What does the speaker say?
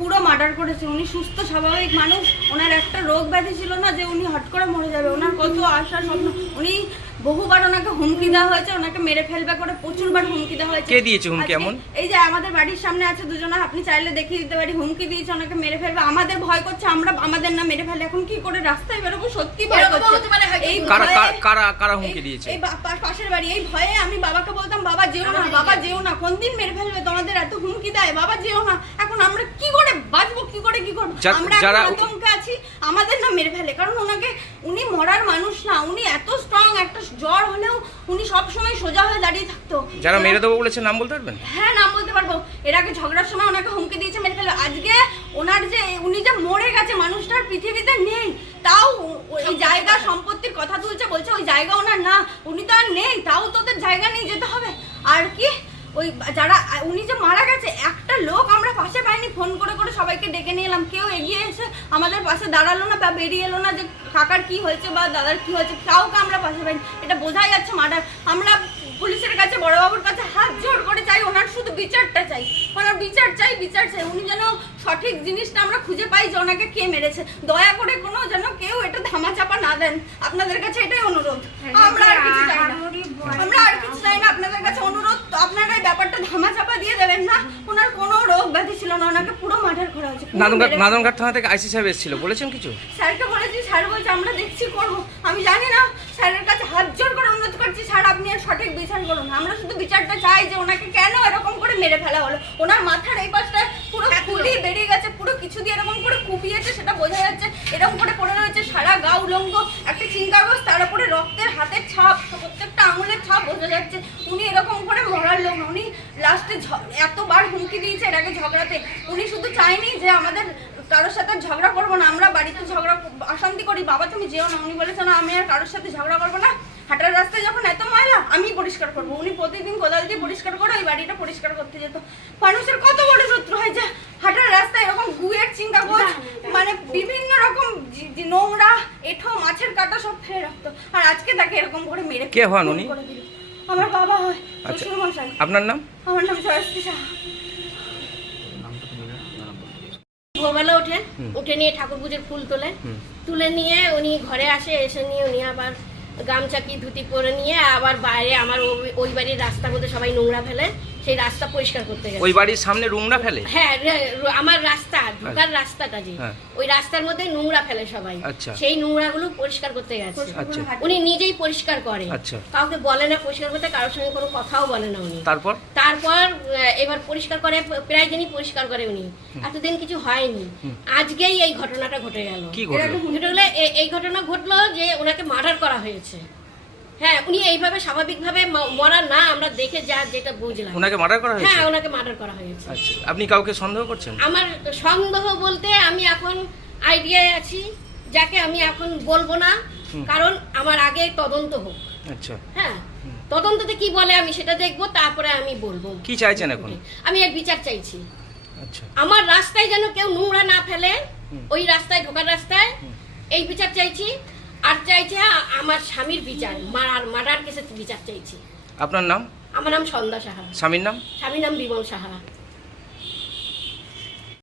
পুরো মার্ডার করেছে। উনি সুস্থ স্বাভাবিক মানুষ, ওনার একটা রোগ ব্যাধি ছিল না যে উনি হট করে মরে যাবে। ওনার কত আশা স্বপ্ন, উনি বহুবার ওনাকে হুমকি দেওয়া হয়েছে, ওনাকে মেরে ফেলবে করে প্রচুরবার হুমকি দেওয়া হয়েছে। কে দিয়েছে হুমকি এমন? এই যে আমাদের বাড়ির সামনে আছে দুজনা, আপনি চাইলে দেখিয়ে দিতে পারি, হুমকি দিয়েছে ওনাকে মেরে ফেলবে। আমাদের ভয় করছে, আমরা আমাদের না মেরে ফেলে এখন কি করে রাস্তায় বেরোবো, সত্যি ভয় করছে। এই কারা হুমকি দিয়েছে? এই পাশের বাড়ি, এই ভয়ে আমি বাবাকে বলতাম বাবা যেও না, বাবা যেও না, কোন দিন মেরে ফেলবে, তোমাদের এত হুমকি দেয়, বাবা যেও না। এখন আমরা কি করে বাঁচবো, কি করে কি করবো, আমরা আতঙ্কে আছি, আমাদের না মেরে ফেলে। কারণ ওনাকে, উনি মরার মানুষ না, উনি এত স্ট্রং, একটা জ্বর হলেও উনি সবসময় সোজা হয়ে দাঁড়িয়ে থাকতো। যারা মেরে দেবো বলেছে নাম বলতে পারবেন? হ্যাঁ নাম বলতে পারবো। এর আগে ঝগড়ার সময় ওনাকে হুমকি দিয়েছে মেরে ফেলবে। আজকে ওনার যে, উনি যে মরে গেছে, মানুষটার পৃথিবীতে নেই, তাও ওই জায়গা সম্পত্তির কথা তুলছে, বলছে ওই জায়গা ওনার না, উনি তো আর নেই, তাও তোদের জায়গা নিয়ে যেতে হবে। আর কি ওই যারা, উনি যে মারা গেছে, একটা লোক আমরা পাশে পাইনি, ফোন করে করে সবাইকে ডেকে নিয়ে এলাম, কেউ এগিয়ে এসে আমাদের পাশে দাঁড়ালো না বা বেরিয়ে এলো না যে কাকার কি হয়েছে বা দাদার কি হয়েছে, কাউকে আমরা পাশে পাইনি। এটা বোঝাই যাচ্ছে মার্ডার। আমরা পুলিশের কাছে, বড়বাবুর কাছে হাত জোর করে চাই, ওনার শুধু বিচারটা চাই, ওনার বিচার চাই, বিচার চাই। উনি যেন সঠিক জিনিসটা আমরা খুঁজে পাই যে ওনাকে কে মেরেছে। দয়া করে কোনো যেন কেউ এটা ধামাচাপা না দেন, আপনাদের কাছে এটাই অনুরোধ। আমরা আর কিছু চাই না, আমরা আর কিছু চাই না, আপনাদের কাছে অনুরোধ, আপনারা এই ব্যাপারটা ধামাচাপা দিয়ে দেবেন না। ওনার কোনো রোগ ব্যাধি ছিল না, ওনাকে পুরো মার্ডার করা হয়েছে। নাদনঘাট থানা থেকে আইসি সাহেব এসেছিল, বলেছেন কিছু? স্যারকে বলেছি, স্যার বলছে আমরা দেখছি করবো। আমি জানি না, স্যারের কাছে হাত জোর করে অনুরোধ করছি, স্যার আপনি আর সঠিক বিচার করুন। আমরা শুধু বিচারটা চাই যে ওনাকে কেন এরকম করে মেরে ফেলা হলো। ওনার মাথার এই পাশটা পুরো খুলি বেরিয়ে গেছে, পুরো কিছু দিয়ে এরকম করে কুপিয়েছে, সেটা বোঝা যাচ্ছে। এরকম করে পড়ে রয়েছে, সারা গা উলঙ্গ, একটা চিন্তাগজ, তার উপরে রক্তের হাতের ছাপ, প্রত্যেকটা আঙুলের ছাপ বোঝা যাচ্ছে। উনি এরকম করে মরার লোক, উনি লাস্টে এতবার হুমকি দিয়েছে এর আগে ঝগড়াতে। উনি শুধু চাইনি যে আমাদের কারোর সাথে ঝগড়া করবো না, আমরা বাড়িতে ঝগড়া অশান্তি করি, বাবা তুমি যেও না। উনি বলেছে না আমি আর কারোর সাথে ঝগড়া করবো না, হাঁটার রাস্তায় যখন এত ময়লা আমি পরিষ্কার করবো। উনি প্রতিদিন কোদাল দিয়ে পরিষ্কার করে ওই বাড়িটা পরিষ্কার করতে যেত। মানুষের কত বড় শত্রু হয় যে হাঁটার রাস্তায় এরকম গুয়ের চিন্তা গোছ, মানে বিভিন্ন রকম নোংরা, এঁঠো, মাছের কাঁটা সব ফেলে রাখতো। আর আজকে তাকে এরকম করে মেরে। কে হন উনি? আমার বাবা হয়, শ্বশুর মশাই। আপনার নাম? আমার নাম জয়শ্রী সাহা। ভোরবেলা উঠে নিয়ে ঠাকুর পুজোর ফুল তুলে নিয়ে উনি ঘরে আসে, এসে নিয়ে উনি আবার গামছা কি ধুতি পরে নিয়ে আবার বাইরে আমার ওই বাড়ির রাস্তার মধ্যে সবাই নোংরা ফেলে, সেই রাস্তা পরিষ্কার করতে গেছে। ওই বাড়ির সামনে নোংরা ফেলে? হ্যাঁ, আমার রাস্তা ঢোকার রাস্তাটা যে, ওই রাস্তার মধ্যে নোংরা ফেলে সবাই, সেই নোংরাগুলো পরিষ্কার করতে গেছে। উনি নিজেই পরিষ্কার করে, কাউকে বলে না পরিষ্কার করতে, কারোর সঙ্গে কোনো কথাও বলে না উনি। তারপর এবার পরিষ্কার করে, প্রায় দিনই পরিষ্কার করে উনি। এতদিন কিছু হয়নি, আজকেই এই ঘটনাটা ঘটে গেল। এই ঘটনা ঘটলো যে ওনাকে মার্ডার করা হয়েছে। হ্যাঁ, উনি এইভাবে স্বাভাবিকভাবে মরা না, আমরা দেখে যেটা বুঝলাম। ওনাকে মার্ডার করা হয়েছে? হ্যাঁ, ওনাকে মার্ডার করা হয়েছে। আচ্ছা, আপনি কাউকে সন্দেহ করছেন? আমার সন্দেহ বলতে আমি এখন আইডিয়ায় আছি, যাকে আমি এখন বলবো না, কারণ আমার আগে তদন্ত হোক। আচ্ছা, হ্যাঁ, তদন্ততে কি বলে আমি সেটা দেখবো, তারপরে আমি বলবো। কি চাইছেন এখন? আমি এর বিচার চাইছি। আচ্ছা, আমার রাস্তায় যেন কেউ নোংরা না ফেলে, ওই রাস্তায় ঢোকার রাস্তায়, এই বিচার চাইছি। আর চাইছে আমার স্বামীর বিচার, মার্ডার কেসের বিচার চাইছি। আপনার নাম? আমার নাম সন্ধ্যা সাহা। স্বামীর নাম? স্বামীর নাম বিমল সাহা।